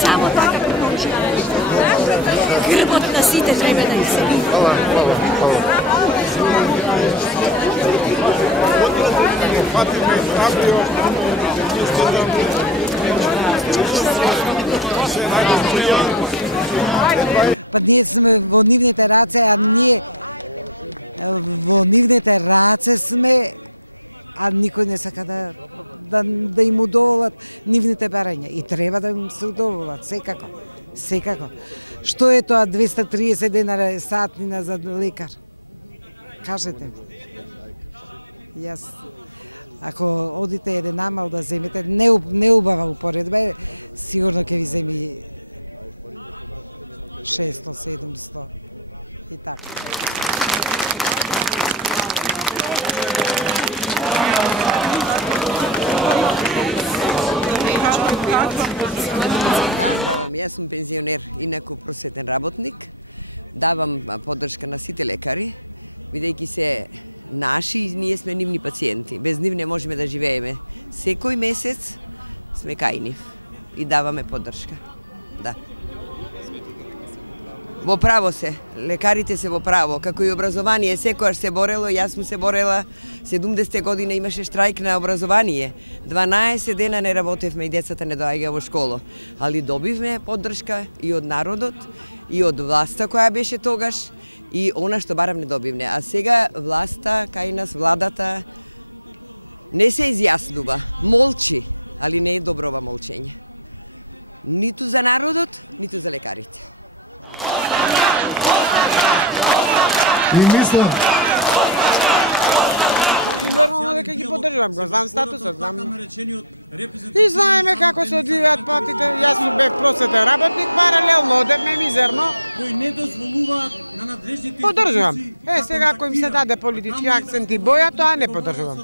Само така. Грбот на сите треба да се. Па ние сме во нивните раце, а ние во нивните раце сме, а никој не сака да им удоволат нивните барања. И треба да им се удоволат, секако. Секако. Што е тоа 230 денара сатнина за лекар? Кажете. Јас, ако одите еден намал да земете, неубава упоредба, сигурно ќе ви земи 600, 700 и така. Јас сум пензионер, инаку просветен работник. Давам поддршка на сите лекари, бидејќи се наши и ние сме нивни пациенти. Без нив не можеме да живееме. Секој месец сме кај нив и даваме поддршка. Да. Во право се, лекарите се во право, како и образование, секојаш се борело, јас сум се борела, 70 година имаше штрајк на образование, 12 дена не работевме и децата не доаѓа во школо, али добивме поддршка и од народот, и од власта која беше тогаш, и она што барам не добивне. А сега власта, кај нас, владата, не се изјаснува, молчи, али не е добро ова молчење. Ниту за народот, ниту за лекарите. И мислам. И нормално дека ги поддржувам, го знам статусот, знам. И знаеме како се одвиваат патите. Јас бев просветен работник, паралелно одевме мизерно. Кои не дозволуваат на надлежните Поддржувам. Сега ако им се даде политички акцент и боја, тоа не поддржувам.